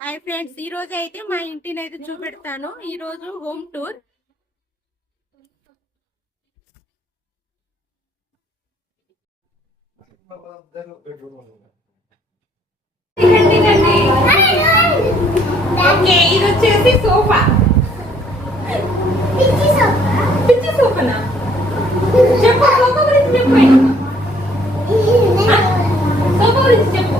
Hi friends, ఈ రోజు అయితే మా ఇంటిని అయితే చూపెడతాను. ఈ రోజు హోమ్ టూర్. ఓకే, ఇది వచ్చేసి సోఫా. పిచ్చి సోఫానా? చెప్పు, సోఫా గురించి చెప్పు. సోఫా గురించి చెప్పు.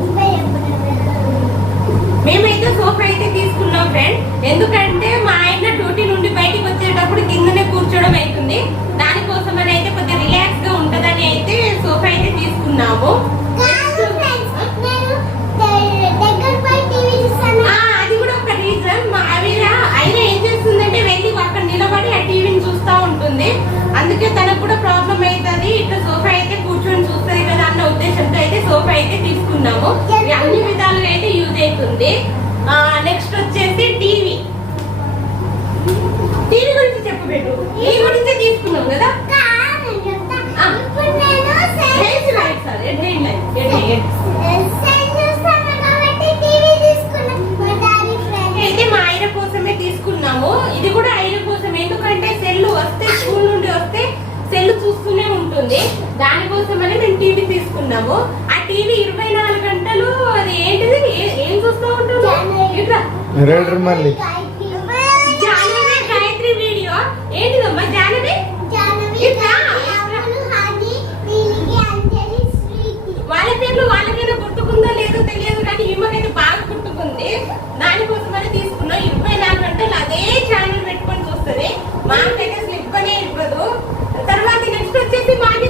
మేమైతే సోఫా అయితే తీసుకున్నాం ఫ్రెండ్. ఎందుకంటే మా ఆయన డ్యూటీ నుండి బయటికి వచ్చేటప్పుడు కిందనే కూర్చోవడం అవుతుంది. దానికోసం అని అయితే కొద్దిగా రిలాక్స్ గా ఉంటదని అయితే సోఫా అయితే తీసుకున్నాము. అది కూడా ఒక రీజన్. మా ఆయన ఏం చేస్తుందంటే వెళ్ళి అక్కడ నిలబడి ఆ టీవీని చూస్తూ ఉంటుంది. అందుకే తనకు కూడా ప్రాబ్లం అవుతుంది. ఇట్లా సోఫా అయితే కూర్చొని చూస్తుంది కదా అన్న ఉద్దేశంతో అయితే సోఫా అయితే తీసుకున్నాము. అన్ని విధాలుగా అయితే యూజ్ అవుతుంది. నెక్స్ట్ వచ్చేసి టీవీ గురించి చెప్పు పెట్టు. టీవీ గురించి తీసుకున్నాం కదా. అయితే మా ఆయన కోసమే తీసుకున్నాము. ఇది కూడా ఆయన కోసం. ఎందుకంటే సెల్ వస్తే స్కూల్ నుండి వస్తే సెల్ చూస్తూనే ఉంటుంది. దానికోసమని మేము టీవీ తీసుకున్నాము. ఆ టీవీ 24 గంటలు అది ఏంటిది, ఏం చూస్తూ ఉంటాము. జానవి గాయత్రి వీడియో ఏంటిదమ్మా? జానవి వాళ్ళ పేర్లు వాళ్ళకైనా గుర్తుకుందో లేదో తెలియదు, కానీ ఈమెకైతే బాగా గుర్తుకుంది. దానికోసమని తీసుకున్నాం. 24 గంటలు అదే ఛానల్ పెట్టుకొని చూస్తుంది. మాకైతే స్లిప్ అనే ఇవ్వదు. తర్వాత నెక్స్ట్ వచ్చేసి మాకి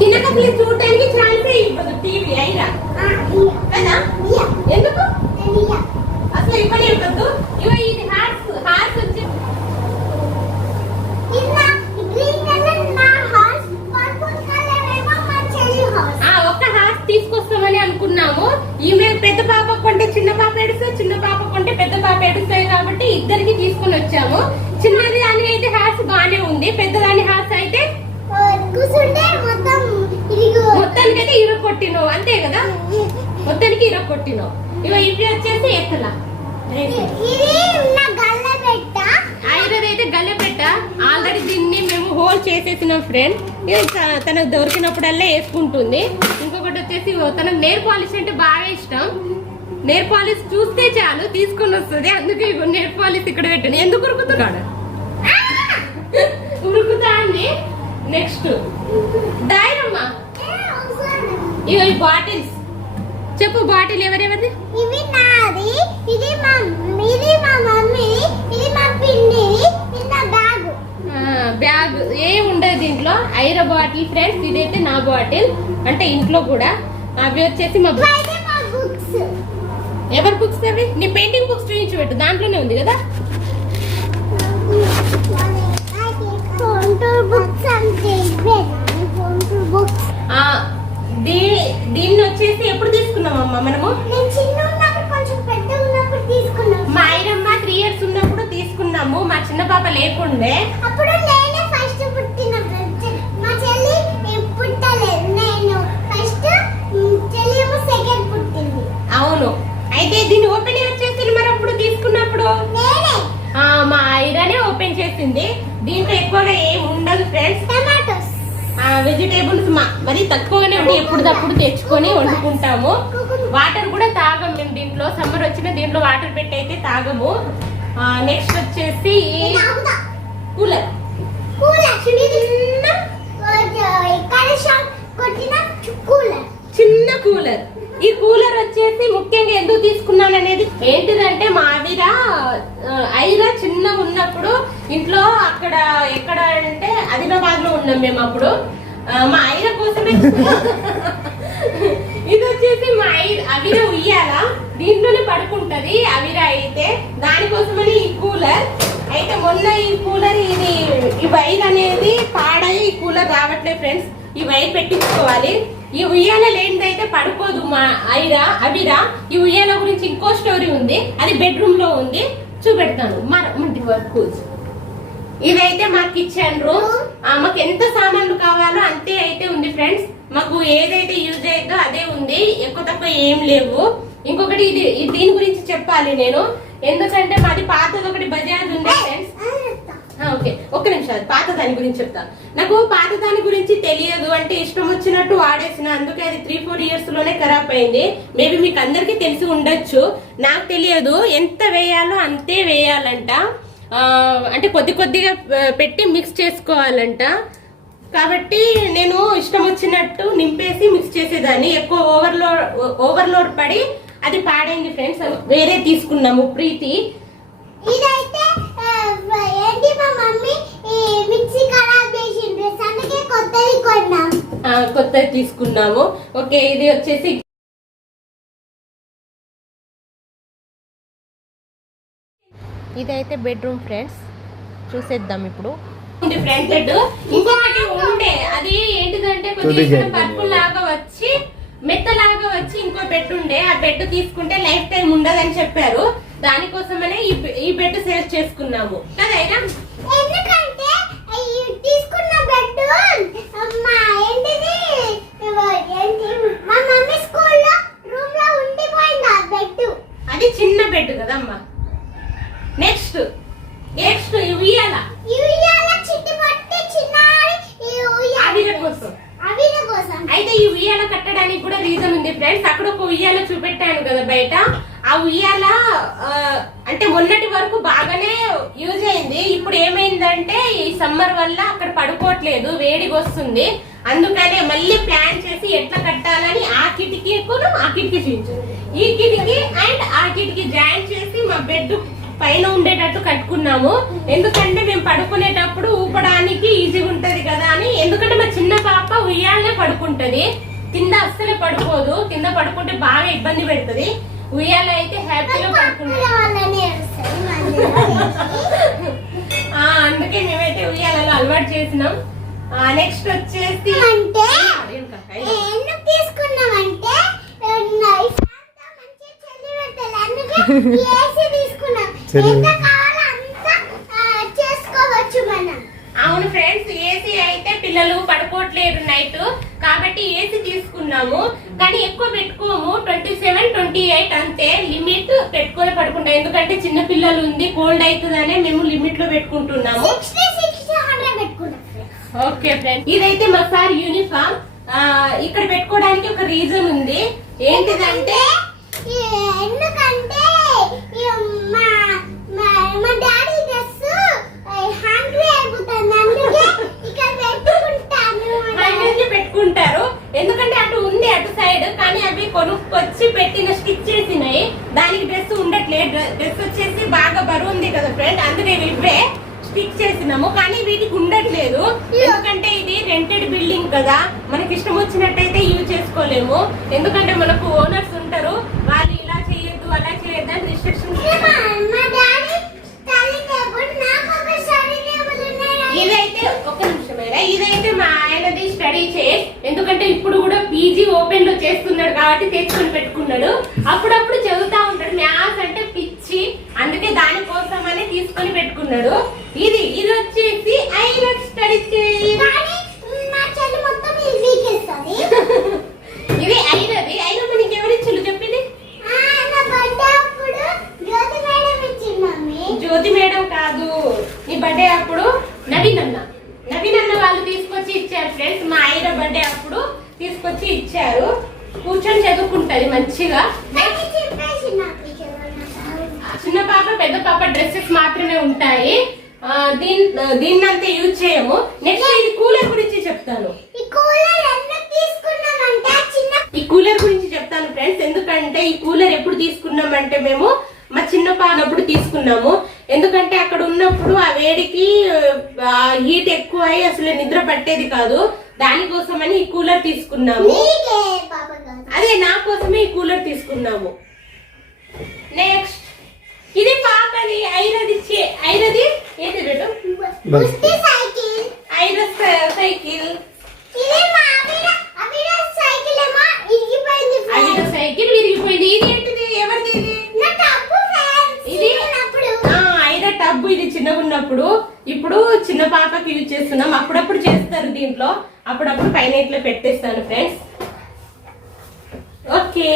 తినకలు చూడటానికి ఛాన్సే ఇవ్వదు టీవీ అయినా కదా. ఎందుకు అసలు ఇవ్వనే ఇవ్వద్దు. ఇది హార్స్ వచ్చి ఒక్క హార్స్ తీసుకొస్తామని అనుకున్నాము. ఈమె పెద్ద పాప కొంటే చిన్న పాప ఏడుస్తాయి, చిన్న పాప కొంటే పెద్ద పాప ఏడుస్తాయి కాబట్టి ఇద్దరికి తీసుకుని వచ్చాము. చిన్నది దాని అయితే హార్స్ బాగానే ఉంది. పెద్దదాని హార్స్ అయితే మొత్తానికి అయితే ఇరగొట్టినావు, అంతే కదా. మొత్తానికి ఇరగొట్టినావు. ఇవి వచ్చేసి ఎక్కలా ఐదైతే గల్లెపెట్ట. ఆల్రెడీ దీన్ని మేము హోల్ చేసేసినాం ఫ్రెండ్. ఇది తనకు దొరికినప్పుడల్లా వేసుకుంటుంది. ఇంకొకటి వచ్చేసి తనకు నెయిల్ పాలిష్ అంటే బాగా ఇష్టం. నెయిల్ పాలిష్ చూస్తే చాలు తీసుకొని వస్తుంది. అందుకే నెయిల్ పాలిష్ ఇక్కడ పెట్టాను. ఎందుకు ఉరుకుతున్నాడు? ఉరుకుతా అండి. నెక్స్ట్ డైరమ్మా. ఇవి బాటిల్స్. చెప్పు, బాటిల్ ఎవరెవరిది? ఇవి నాది, ఇది మా మమ్మీ, ఇది మా పిన్ని, ఇది నా బ్యాగ్. బ్యాగ్ ఏం ఉండదు దీంట్లో. ఐర బాటిల్ ఫ్రెండ్స్. ఇదైతే నా బాటిల్, అంటే ఇంట్లో కూడా. అవి వచ్చేసి మా బుక్స్. ఎవరి బుక్స్ అవి? నీ పెయింటింగ్ బుక్స్ చూపించి పెట్టు, దాంట్లోనే ఉంది కదా. దీన్ని వచ్చేసి ఎప్పుడు తీసుకున్నామమ్మా మనము? మా ఆయనమ్మ 3 years ఉన్నప్పుడు తీసుకున్నాము. మా చిన్న పాప లేకుండే. అవును. అయితే దీన్ని ఓపెన్ చేసింది మరి అప్పుడు తీసుకున్నప్పుడు. మా ఐరానే ఓపెన్ చేసింది. దీంట్లో ఎక్కువగా ఏం ఉండదు ఫ్రెండ్స్. టమాటోస్, వెజిటేబుల్స్ మరి తక్కువగానే ఉండి ఎప్పుడు తప్పుడు తెచ్చుకొని వండుకుంటాము. వాటర్ కూడా తాగం మేము దీంట్లో. సమ్మర్ వచ్చిన దీంట్లో వాటర్ పెట్టి అయితే తాగము. నెక్స్ట్ వచ్చేసి కూలర్. చిన్న కూలర్. ఈ కూలర్ వచ్చేసి ముఖ్యంగా ఎందుకు తీసుకున్నాను అనేది ఏంటిదంటే, మా ఐరా చిన్న ఉన్నప్పుడు ఇంట్లో అక్కడ ఎక్కడ అంటే ఆదిలాబాద్ లో ఉన్నాం మేము అప్పుడు. మా ఐర కోసమే ఇది వచ్చేసి మా అవిర ఉయ్యాల. దీంట్లోనే పడుకుంటది అవిర. అయితే దానికోసమని ఈ కూలర్. అయితే మొన్న ఈ కూలర్ ఈ వైర్ అనేది పాడై ఈ కూలర్ రావట్లేదు ఫ్రెండ్స్. ఈ వైర్ పెట్టించుకోవాలి. ఈ ఉయ్యాల లేనిదైతే పడుకోదు మా అవిర. ఈ ఉయ్యాల గురించి ఇంకో స్టోరీ ఉంది. అది బెడ్రూమ్ లో ఉంది, చూపెడతాను. ఇదైతే మా కిచెన్ రూమ్. మాకు ఎంత సామాన్లు కావాలో అంతే అయితే ఉంది ఫ్రెండ్స్. మాకు ఏదైతే యూజ్ అవుతుందో అదే ఉంది. ఎక్కువ తక్కువ ఏం లేవు. ఇంకొకటి దీని గురించి చెప్పాలి నేను, ఎందుకంటే మాది పాతది ఒకటి బజాజ్ ఉంది ఫ్రెండ్స్. ఓకే, ఒక్క నిమిషం, అది పాత దాని గురించి చెప్తాను. నాకు పాత దాని గురించి తెలియదు, అంటే ఇష్టం వచ్చినట్టు వాడేసిన, అందుకే అది 3-4 years లోనే ఖరాబ్ అయింది. మేబీ మీకు అందరికీ తెలిసి ఉండొచ్చు, నాకు తెలియదు. ఎంత వేయాలో అంతే వేయాలంట, అంటే కొద్దిగా పెట్టి మిక్స్ చేసుకోవాలంట. కాబట్టి నేను ఇష్టం వచ్చినట్టు నింపేసి మిక్స్ చేసేదాన్ని, ఎక్కువ ఓవర్లోడ్ పడి అది పాడైంది ఫ్రెండ్స్. వేరే తీసుకున్నాము ప్రీతి. ఇదైతే ఏంటి మా మమ్మీ మిక్సీ ఖరాబ్ చేసింది, అందుకే కొత్తది కొన్నాం. కొత్తది తీసుకున్నాము. ఓకే, ఇది వచ్చేసి ఇదైతే బెడ్రూమ్ ఫ్రెండ్స్, చూసేద్దాం ఇప్పుడు. ఫ్రంట్ బెడ్ ఇంకొకటి ఉండే, అది ఏంటిదంటే కొంచెం పర్పుల్ లాగా వచ్చి మెత్తలాగా వచ్చి ఇంకో బెడ్ ఉండే, ఆ బెడ్ తీసుకుంటే లైఫ్ టైం ఉండదని చెప్పారు. దానికోసమనే ఈ బెడ్ సేల్ చేసుకున్నాము కదైనా. ఎందుకంటే తీసుకున్న బెడ్ మా మమ్మీ స్కూల్లో రూమ్ లో ఉండిపోయింది ఆ బెడ్. అది చిన్న బెడ్ కదమ్మా. నెక్స్ట్ ఉయ్యాల చిట్టి పట్టి చిన్న కోసం అయితే ఈ ఉయ్యాల కట్టడానికి కూడా రీజన్ ఉంది ఫ్రెండ్స్. అక్కడ ఒక ఉయ్యాల చూపెట్టాను కదా బయట, ఆ ఉయ్యాల అంటే మొన్నటి వరకు బాగానే యూజ్ అయింది. ఇప్పుడు ఏమైందంటే ఈ సమ్మర్ వల్ల అక్కడ పడుకోవట్లేదు, వేడిగా వస్తుంది. అందుకనే మళ్ళీ ప్లాన్ చేసి ఎట్లా కట్టాలని ఆ కిటికీ చూపించాను, ఈ కిటికీ అండ్ ఆ కిటికీ జాయిన్ చేసి మా బెడ్ పైన ఉండేటట్టు కట్టుకున్నాము. ఎందుకంటే మేము పడుకునేటప్పుడు ఊపడానికి ఈజీగా ఉంటది కదా అని. ఎందుకంటే మా చిన్న పాప ఉయ్యాలనే పడుకుంటది, కింద అస్సలే పడుకోదు. కింద పడుకుంటే బాగా ఇబ్బంది పెడుతుంది. ఉయ్యాల అయితే హ్యాపీగా పడుకుంటాం. అందుకే మేమైతే ఉయ్యాలలో అలవాటు చేసినాం. నెక్స్ట్ వచ్చేసి అవును ఫ్రెండ్స్, ఏసీ అయితే పిల్లలు పడుకోవట్లేదు నైట్, కాబట్టి ఏసీ తీసుకున్నాము. కానీ ఎక్కువ పెట్టుకోము, 27-28 అంతే లిమిట్ పెట్టుకొని పడుకుంటాం. ఎందుకంటే చిన్న పిల్లలు ఉంది, కోల్డ్ అవుతుందనే మేము లిమిట్ లో పెట్టుకుంటున్నాము. ఓకే ఫ్రెండ్స్, ఇదైతే మా సార్ యూనిఫామ్. ఇక్కడ పెట్టుకోవడానికి ఒక రీజన్ ఉంది, ఏంటిదంటే ఎందుకంటే మా డాడీ డ్రెస్ హ్యాంగ్రీ అయిపోతుంది, అందుకే ఇక్కడ పెట్టుకుంటారు. ఎందుకంటే అటు ఉంది అటు సైడ్, కానీ అవి కొనుక్కొచ్చి పెట్టిన స్టిచ్ చేసినాయి, దానికి డ్రెస్ ఉండట్లేదు. డ్రెస్ వచ్చేసి బాగా బరువు ఉంది కదా ఫ్రెండ్, అందుకే ఇవే స్టిచ్ చేసినాము. కానీ వీటికి ఉండట్లేదు, ఎందుకంటే ఇది రెంటెడ్ బిల్డింగ్ కదా, మనకి ఇష్టం వచ్చినట్టయితే యూజ్ చేసుకోలేము. ఎందుకంటే మనకు ఓనర్స్ ఉంటారు, వాళ్ళు ఇలా చేయొద్దు అలా చేయొద్దు అని రిస్ట్రిక్షన్స్. ఇదైతే ఒక నిమిషమేనా, ఇదైతే మా ఆయనది స్టడీ చైర్. ఎందుకంటే ఇప్పుడు కూడా పీజీ ఓపెన్ లో చేస్తున్నాడు కాబట్టి తెచ్చుకొని పెట్టుకున్నాడు. అప్పుడప్పుడు చదువుతా ఉంటాడు, మ్యాథ్స్ అంటే పిచ్చి, అందుకే దానికోసం అని తీసుకొని పెట్టుకున్నాడు. ఇది వచ్చేసి ఐరన్ స్టడీ చైర్. ఇది ఐరది. ఐరన్ మనకి ఎవరిచ్చారు చెప్పింది? జ్యోతి మేడం కాదు, నీ బర్త్డే అప్పుడు నవీన్ అన్న వాళ్ళు తీసుకొచ్చి ఇచ్చారు ఫ్రెండ్స్. మా ఐర బర్త్డే అప్పుడు తీసుకొచ్చి ఇచ్చారు. కూర్చొని చదువుకుంటది మంచిగా. చిన్న పాప పెద్ద పాప డ్రెస్సెస్ మాత్రమే ఉంటాయి, దీన్నంతా యూజ్ చేయము. నెక్స్ట్ ఇది కూలర్ గురించి చెప్తాను. ఈ కూలర్ గురించి చెప్తాను ఫ్రెండ్స్. ఎందుకంటే ఈ కూలర్ ఎప్పుడు తీసుకున్నామంటే మేము మా చిన్న పానప్పుడు తీసుకున్నాము. ఎందుకంటే అక్కడ ఉన్నప్పుడు ఆ వేడికి హీట్ ఎక్కువ అయి అసలు నిద్ర పట్టేది కాదు. దానికోసమని ఈ కూలర్ తీసుకున్నాము. అదే నా కోసమే ఈ కూలర్ తీసుకున్నాము. నెక్స్ట్ ఇది పాపది ఐరది ఏంటి బేటో? ఐరస్ సైకిల్. సైకిల్ విరిగిపోయింది. ఇది ఏంటిది? ఎవరిది ఇది? ఇది ఐరన్ టబ్బు. ఇది చిన్నగా ఉన్నప్పుడు, ఇప్పుడు చిన్న పాపకి యూజ్ చేస్తున్నాం. అప్పుడప్పుడు చేస్తారు దీంట్లో, అప్పుడప్పుడు పైన ఇట్లా పెట్టేస్తాను ఫ్రెండ్స్. Okay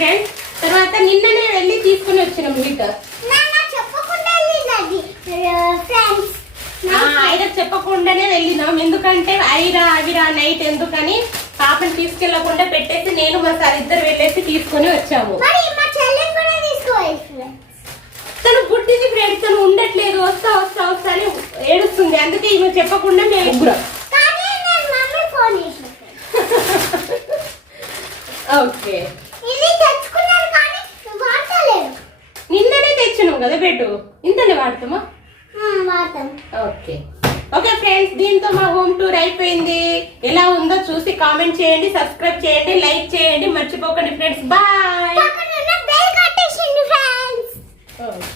friends. తర్వాత నిన్ననే వెళ్ళి తీసుకుని వచ్చినాం హీటర్. నాన్న చెప్పకుండా వెళ్ళింది ఫ్రెండ్స్. ఐరా చెప్పకుండానే వెళ్ళినాం, ఎందుకంటే అవిరా నైట్ ఎందుకని పాపని తీసుకెళ్లకుండా పెట్టేసి నేను మా సార్ ఇద్దరు వెళ్ళేసి తీసుకొని వచ్చాము. మరి మా చెల్లిని కూడా తీసుకోవాలి ఫ్రెండ్స్. తను గుడ్డిది ఫ్రెండ్స్, తను ఉండట్లేదు, వస్తా అని ఏడుస్తుంది. అందుకే ఈమె చెప్పకుండా మేము ముగ్గురం. కానీ నేను మమ్మీ ఫోన్ చేసిన. ఓకే, ఇది తెచ్చుకున్నాను కానీ వాడతలేదు. నిన్ననే తెచ్చినాం కదా బెట్టు, ఇంతనే వాడతామా? వాడతాం. ఓకే ఓకే ఫ్రెండ్స్, దీంతో మా హోమ్ టూర్ అయిపోయింది. ఎలా ఉందో చూసి కామెంట్ చేయండి, సబ్స్క్రైబ్ చేయండి, లైక్ చేయండి, మర్చిపోకండి ఫ్రెండ్స్. బాయ్. పక్కన ఉన్న బెల్ కొట్టేసింది ఫ్రెండ్స్. ఓకే.